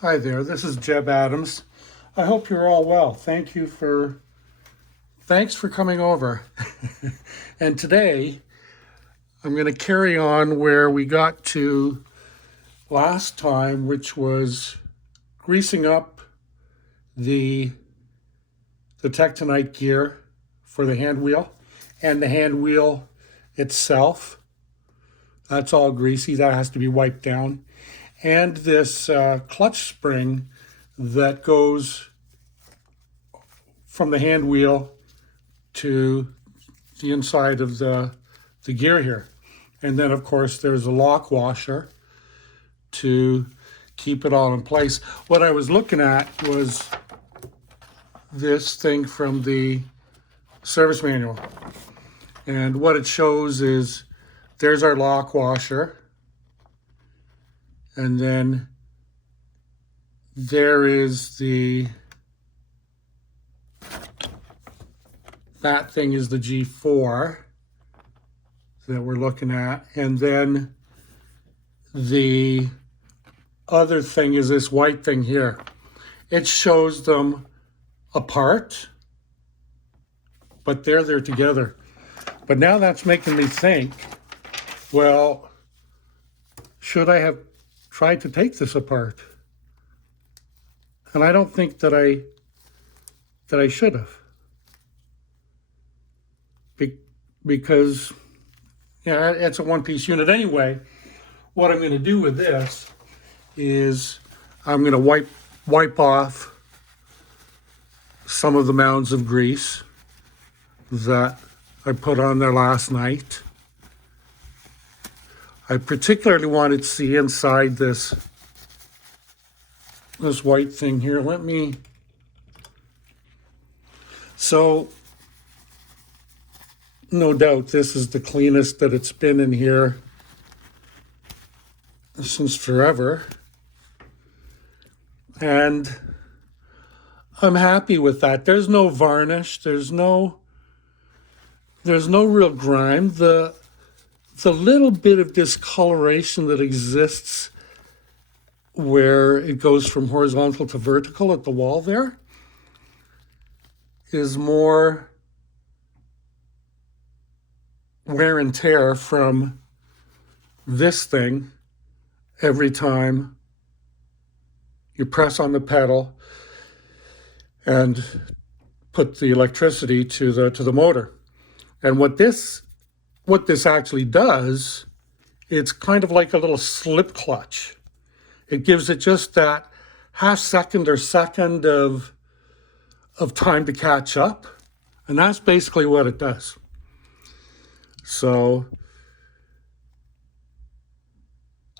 Hi there, this is Jeb Adams. I hope you're all well. Thanks for coming over. And today I'm going to carry on where we got to last time, which was greasing up the Tectonite gear for the hand wheel and the hand wheel itself. That's all greasy, that has to be wiped down. And this clutch spring that goes from the hand wheel to the inside of the gear here. And then, of course, there's a lock washer to keep it all in place. What I was looking at was this thing from the service manual. And what it shows is there's our lock washer. And then there is that thing is the G4 that we're looking at. And then the other thing is this white thing here. It shows them apart, but they're together. But now that's making me think, well, should I have tried to take this apart? And I don't think that I should have. Because yeah, it's a one-piece unit anyway. What I'm going to do with this is I'm going to wipe off some of the mounds of grease that I put on there last night. I particularly wanted to see inside this white thing here. So no doubt this is the cleanest that it's been in here since forever. And I'm happy with that. There's no varnish. There's no real grime. The little bit of discoloration that exists where it goes from horizontal to vertical at the wall there is more wear and tear from this thing every time you press on the pedal and put the electricity to the motor. And what this actually does, it's kind of like a little slip clutch. It gives it just that half second or second of time to catch up. And that's basically what it does. So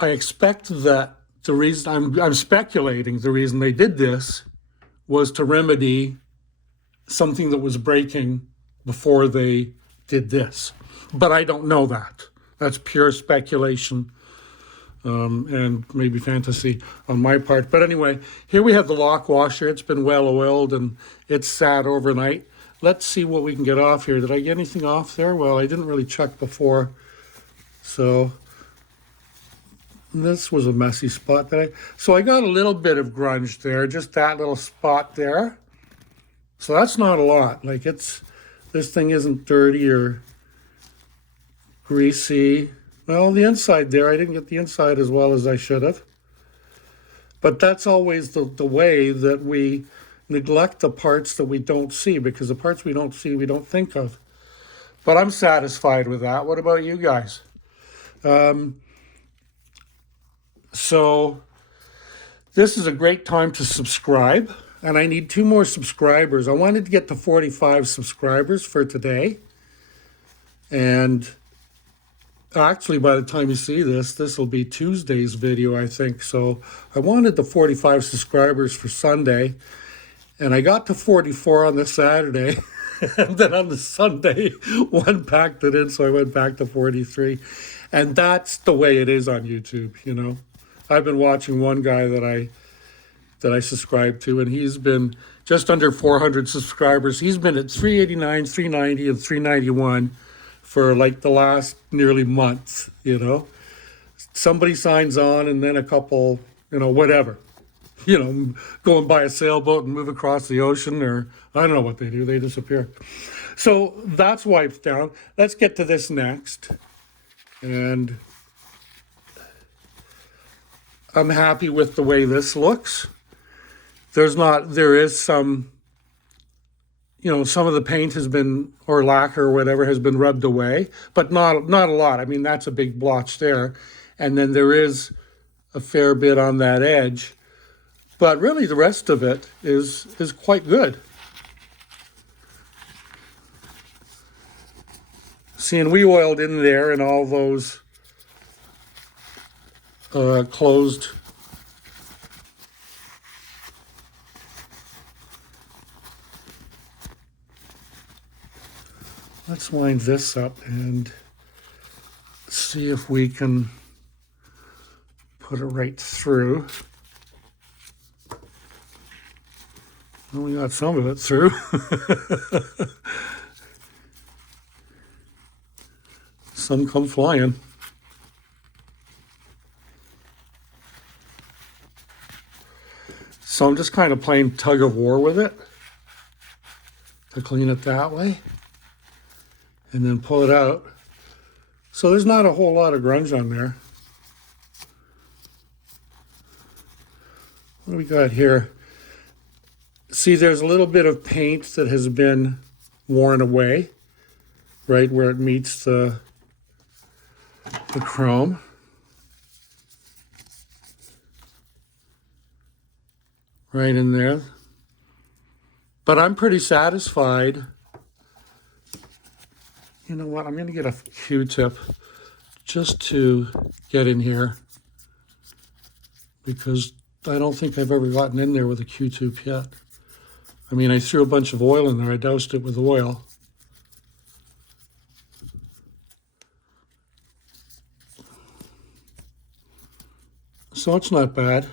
I expect that the reason, I'm speculating the reason they did this was to remedy something that was breaking before they did this. But I don't know that. That's pure speculation and maybe fantasy on my part. But anyway, here we have the lock washer. It's been well oiled and it's sat overnight. Let's see what we can get off here. Did I get anything off there? Well, I didn't really check before. So this was a messy spot. So I got a little bit of grunge there, just that little spot there. So that's not a lot. Like this thing isn't dirty or greasy. Well, the inside there, I didn't get the inside as well as I should have. But that's always the way that we neglect the parts that we don't see, because the parts we don't see, we don't think of. But I'm satisfied with that. What about you guys? So this is a great time to subscribe, and I need 2 more subscribers. I wanted to get to 45 subscribers for today. And actually, by the time you see this will be Tuesday's video, I think. So I wanted the 45 subscribers for Sunday, and I got to 44 on the Saturday. And then on the Sunday, one packed it in, so I went back to 43. And that's the way it is on YouTube, you know. I've been watching one guy that I subscribe to, and he's been just under 400 subscribers. He's been at 389, 390, and 391 for like the last nearly month, you know. Somebody signs on and then a couple, you know, whatever. you know, go and buy a sailboat and move across the ocean, or I don't know what they do, they disappear. So that's wiped down. Let's get to this next. And I'm happy with the way this looks. There is some, some of the paint has been, or lacquer or whatever, has been rubbed away, but not a lot. I mean, that's a big blotch there. And then there is a fair bit on that edge. But really the rest of it is quite good. Seeing we oiled in there and all those closed let's wind this up and see if we can put it right through. Well, we got some of it through. Some come flying. So I'm just kind of playing tug of war with it to clean it that way and then pull it out. So there's not a whole lot of grunge on there. What do we got here? See, there's a little bit of paint that has been worn away, right where it meets the chrome. Right in there. But I'm pretty satisfied. You know what? I'm going to get a Q-tip just to get in here, because I don't think I've ever gotten in there with a Q-tip yet. I mean, I threw a bunch of oil in there. I doused it with oil. So it's not bad.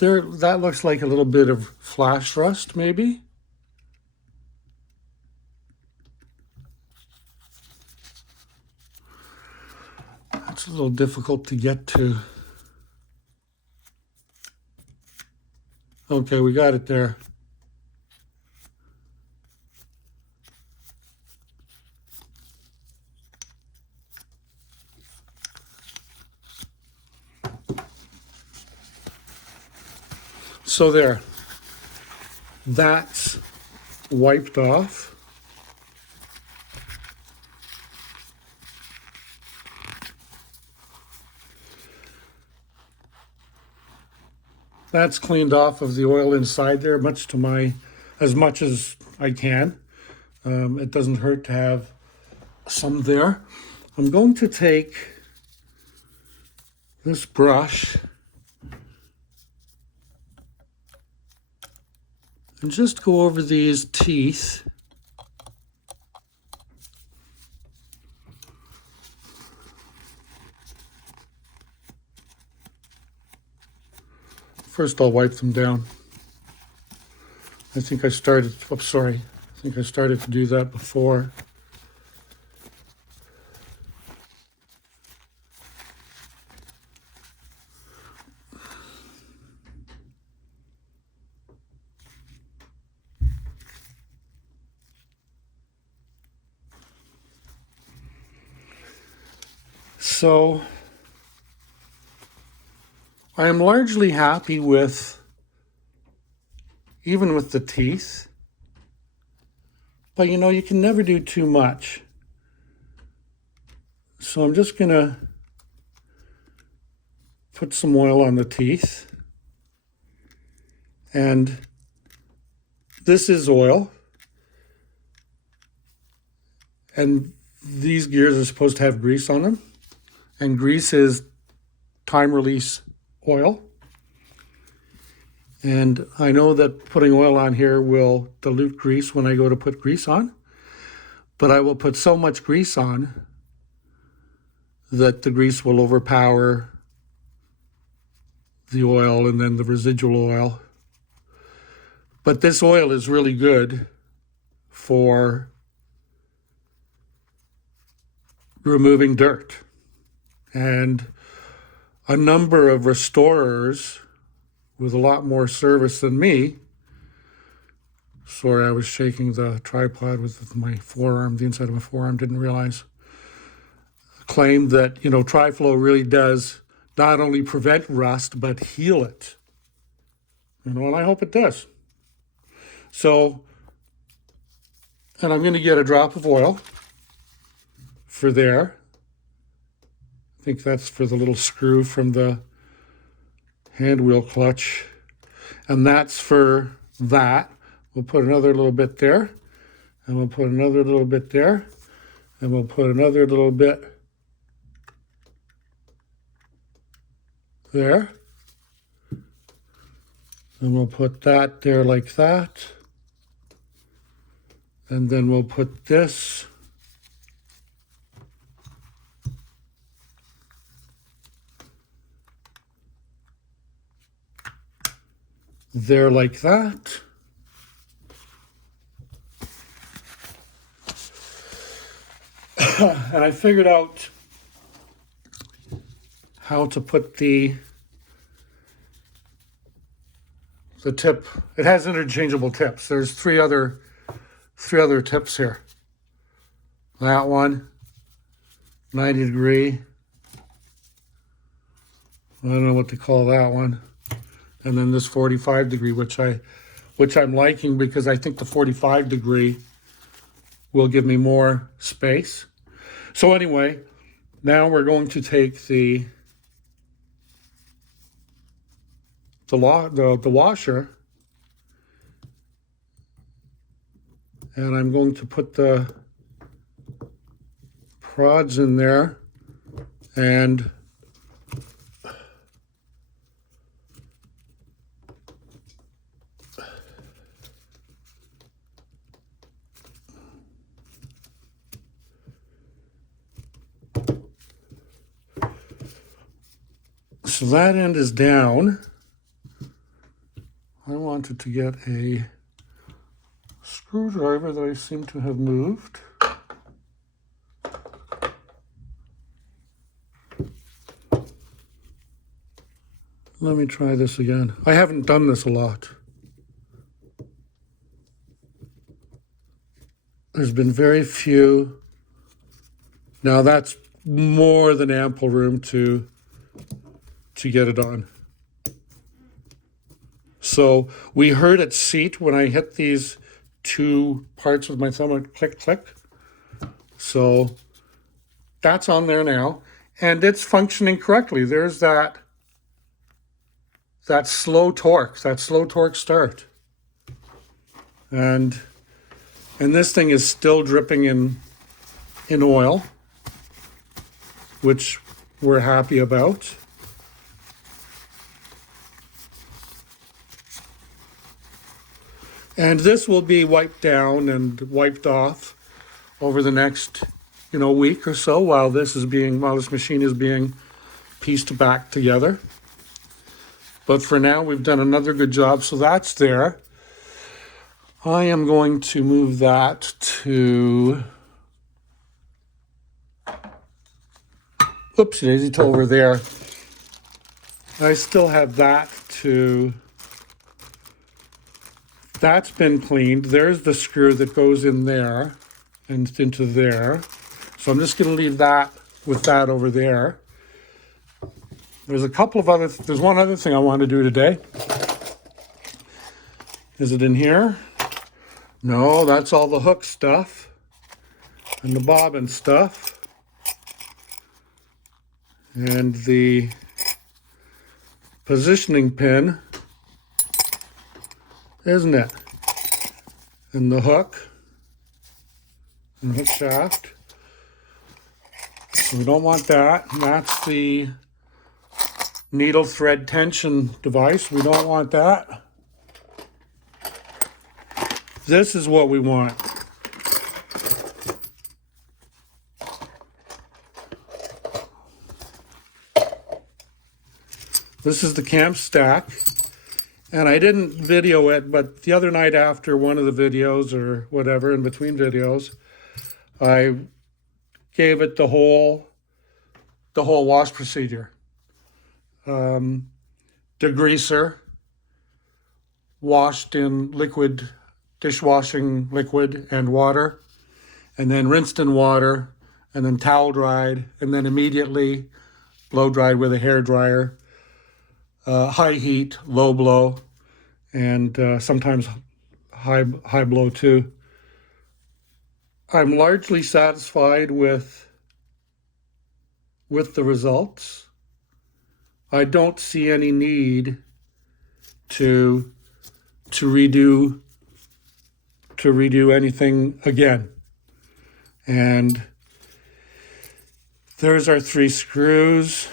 That looks like a little bit of flash rust, maybe. It's a little difficult to get to. Okay, we got it there. So there, that's wiped off. That's cleaned off of the oil inside there, as much as I can. It doesn't hurt to have some there. I'm going to take this brush and just go over these teeth. First, I'll wipe them down. I think I started to do that before. So I am largely happy with, even with the teeth, but you can never do too much. So I'm just gonna put some oil on the teeth, and this is oil, and these gears are supposed to have grease on them, and grease is time release oil. And I know that putting oil on here will dilute grease when I go to put grease on, but I will put so much grease on that the grease will overpower the oil and then the residual oil. But this oil is really good for removing dirt. And a number of restorers with a lot more service than me. Sorry, I was shaking the tripod with my forearm, the inside of my forearm, didn't realize. Claimed that, TriFlow really does not only prevent rust, but heal it. And I hope it does. So, and I'm going to get a drop of oil for there. I think that's for the little screw from the handwheel clutch. And that's for that. We'll put another little bit there. And we'll put another little bit there. And we'll put another little bit there. And we'll put that there like that. And then we'll put this there like that. And I figured out how to put the tip. It has interchangeable tips. There's three other tips here. That one, 90 degree. I don't know what to call that one. And then this 45 degree, which I'm liking because I think the 45 degree will give me more space. So anyway, now we're going to take the washer, and I'm going to put the prods in there, and so that end is down. I wanted to get a screwdriver that I seem to have moved. Let me try this again. I haven't done this a lot. There's been very few. Now that's more than ample room to get it on. So we heard it seat when I hit these two parts with my thumb, and click, click. So that's on there now, and it's functioning correctly. There's that slow torque start. And this thing is still dripping in oil, which we're happy about. And this will be wiped down and wiped off over the next, week or so while this machine is being pieced back together. But for now, we've done another good job, so that's there. I am going to move that to, oopsie daisy, to over there. I still have that to. That's been cleaned. There's the screw that goes in there and into there. So I'm just going to leave that with that over there. There's one other thing I want to do today. Is it in here? No, that's all the hook stuff and the bobbin stuff and the positioning pin, isn't it? And the hook and the hook shaft. So we don't want that. And that's the needle thread tension device. We don't want that. This is what we want. This is the Camstack. And I didn't video it, but the other night after one of the videos or whatever, in between videos, I gave it the whole wash procedure. degreaser, washed in liquid, dishwashing liquid and water, and then rinsed in water, and then towel dried, and then immediately blow dried with a hair dryer, high heat, low blow, and sometimes high blow too. I'm largely satisfied with the results. I don't see any need to redo anything again. And there's our 3 screws.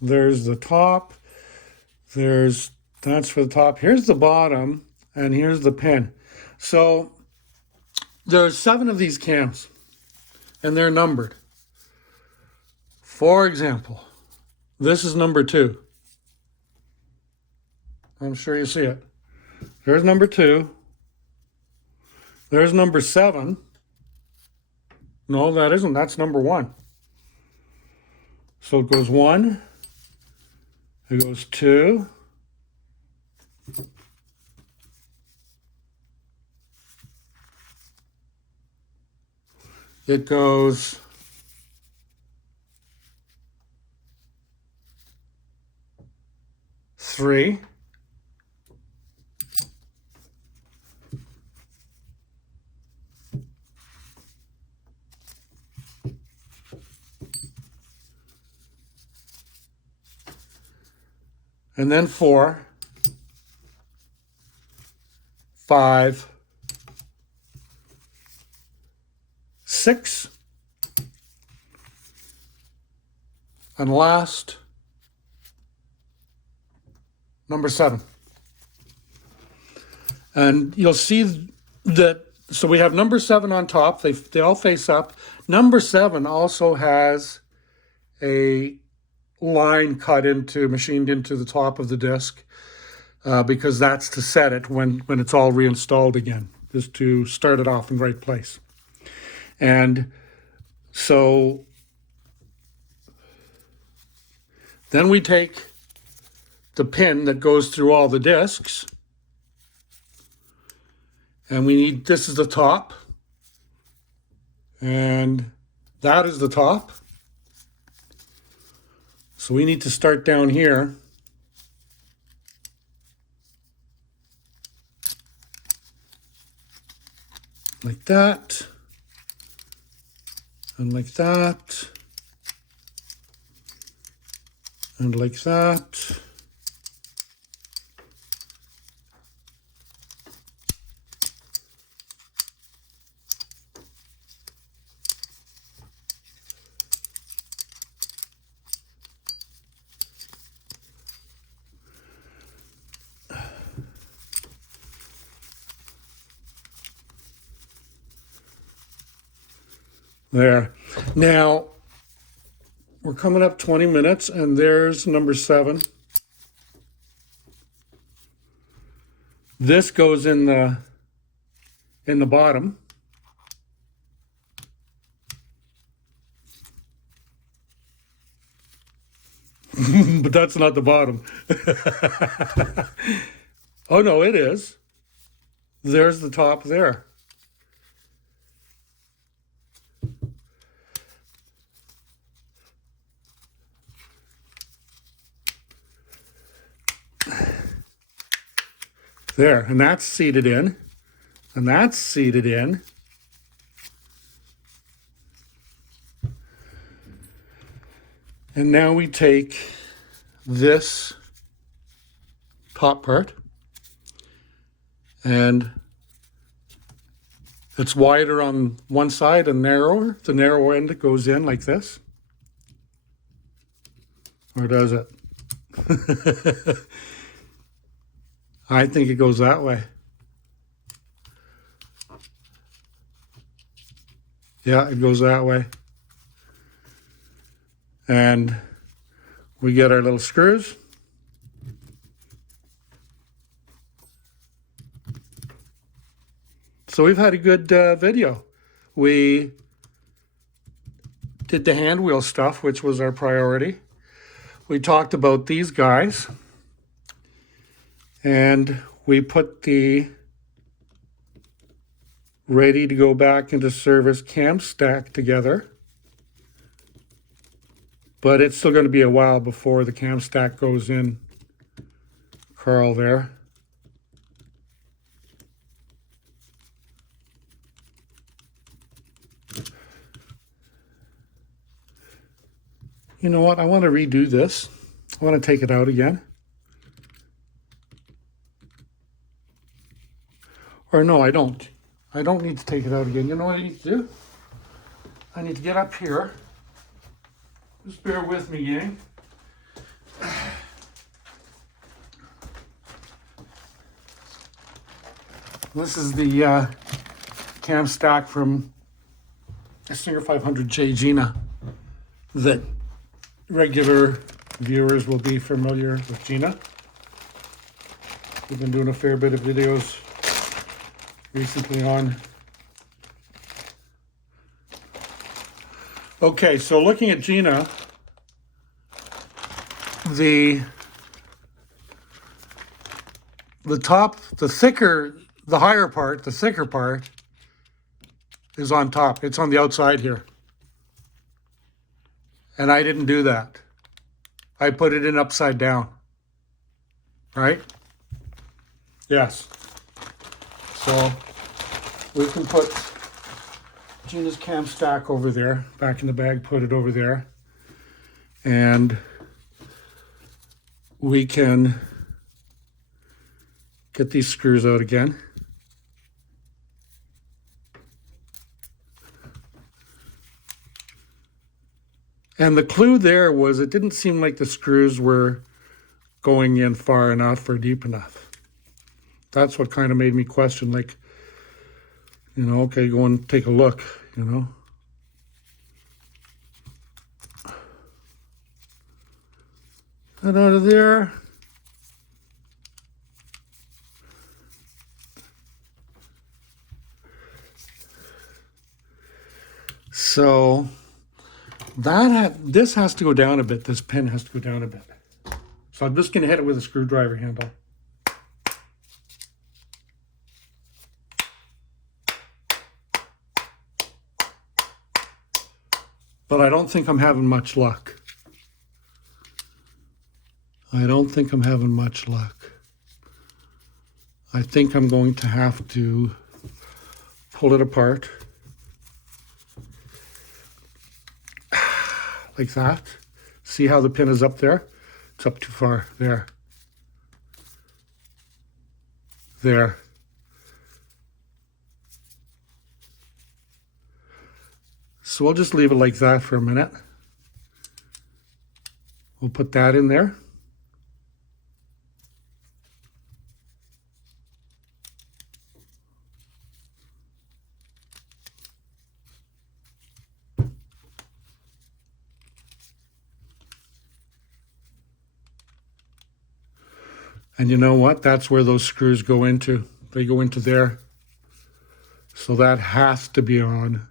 There's the top. That's for the top. Here's the bottom, and here's the pin. So there's 7 of these cams, and they're numbered. For example, this is number 2. I'm sure you see it. There's number 2. There's number 7. No, that isn't. That's number 1. So it goes 1. It goes 2. It goes 3. And then 4, 5, 6, and last, number 7. And you'll see that, so we have number 7 on top. They all face up. Number 7 also has a line machined into the top of the disc, because that's to set it when it's all reinstalled again, just to start it off in the right place. And so then we take the pin that goes through all the discs, and this is the top, and that is the top. So we need to start down here. Like that. And like that. And like that. There. Now, we're coming up 20 minutes, and there's number 7. This goes in the bottom. But that's not the bottom. Oh, no, it is. There's the top there. There, and that's seated in, and that's seated in. And now we take this top part, and it's wider on one side and narrower. The narrow end goes in like this. Or does it? I think it goes that way. Yeah, it goes that way. And we get our little screws. So we've had a good video. We did the hand wheel stuff, which was our priority. we talked about these guys, and we put the ready to go back into service Camstack together. But it's still going to be a while before the Camstack goes in, Carl, there. You know what? I want to redo this. I want to take it out again. Or no, I don't. I don't need to take it out again. You know what I need to do? I need to get up here. Just bear with me, gang. This is the Camstack from a Singer 500J Gina that regular viewers will be familiar with Gina. We've been doing a fair bit of videos recently on. Okay, so looking at Gina, the top, the higher part, the thicker part is on top. It's on the outside here. And I didn't do that. I put it in upside down. Right? Yes. So we can put Gina's Camstack over there, back in the bag, put it over there. And we can get these screws out again. And the clue there was it didn't seem like the screws were going in far enough or deep enough. That's what kind of made me question, like, you know, okay, go and take a look, you know. That out of there. So this has to go down a bit. This pin has to go down a bit. So I'm just going to hit it with a screwdriver handle. But I don't think I'm having much luck. I don't think I'm having much luck. I think I'm going to have to pull it apart. Like that. See how the pin is up there? It's up too far. There. There. So we'll just leave it like that for a minute. We'll put that in there. And you know what? That's where those screws go into. They go into there. So that has to be on.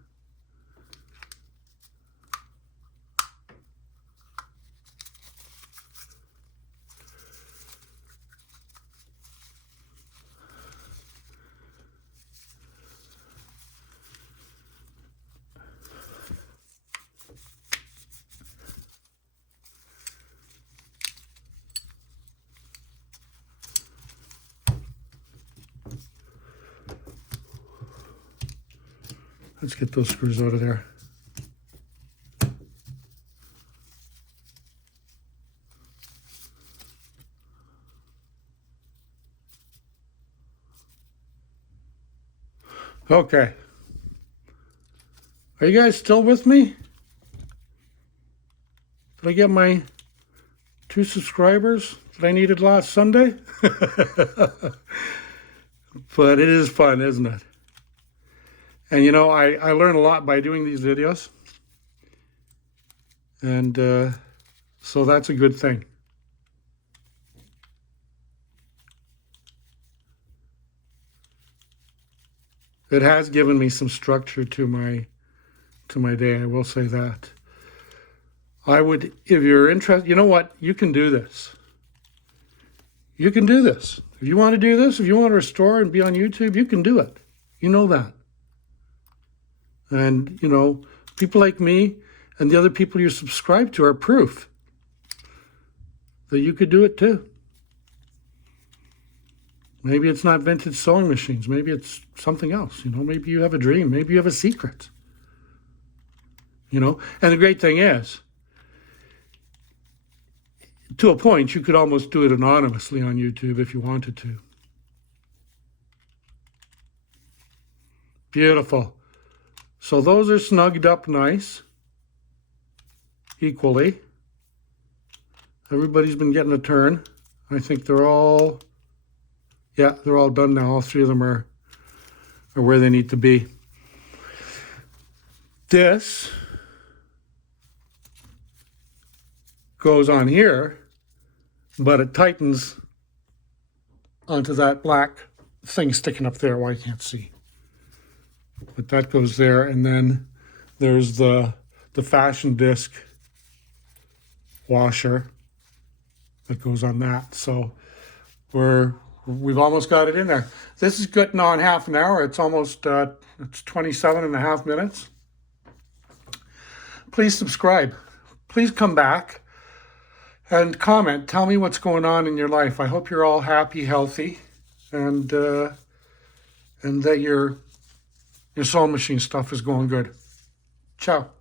Let's get those screws out of there. Okay. Are you guys still with me? Did I get my 2 subscribers that I needed last Sunday? But it is fun, isn't it? And you know, I learn a lot by doing these videos. And so that's a good thing. It has given me some structure to my day, I will say that. I would, if you're interested, you know what? You can do this. You can do this. If you want to do this, if you want to restore and be on YouTube, you can do it. You know that. And, you know, people like me and the other people you subscribe to are proof that you could do it too. Maybe it's not vintage sewing machines. Maybe it's something else. You know, maybe you have a dream. Maybe you have a secret. You know, and the great thing is, to a point, you could almost do it anonymously on YouTube if you wanted to. Beautiful. So those are snugged up nice, equally. Everybody's been getting a turn. I think they're all, yeah, they're all done now. All three of them are where they need to be. This goes on here, but it tightens onto that black thing sticking up there. Well, I can't see. But that goes there, and then there's the fashion disc washer that goes on that. So we've almost got it in there. This is getting on half an hour. It's almost it's 27.5 minutes. Please subscribe. Please come back and comment. Tell me what's going on in your life. I hope you're all happy, healthy, and that your sewing machine stuff is going good. Ciao.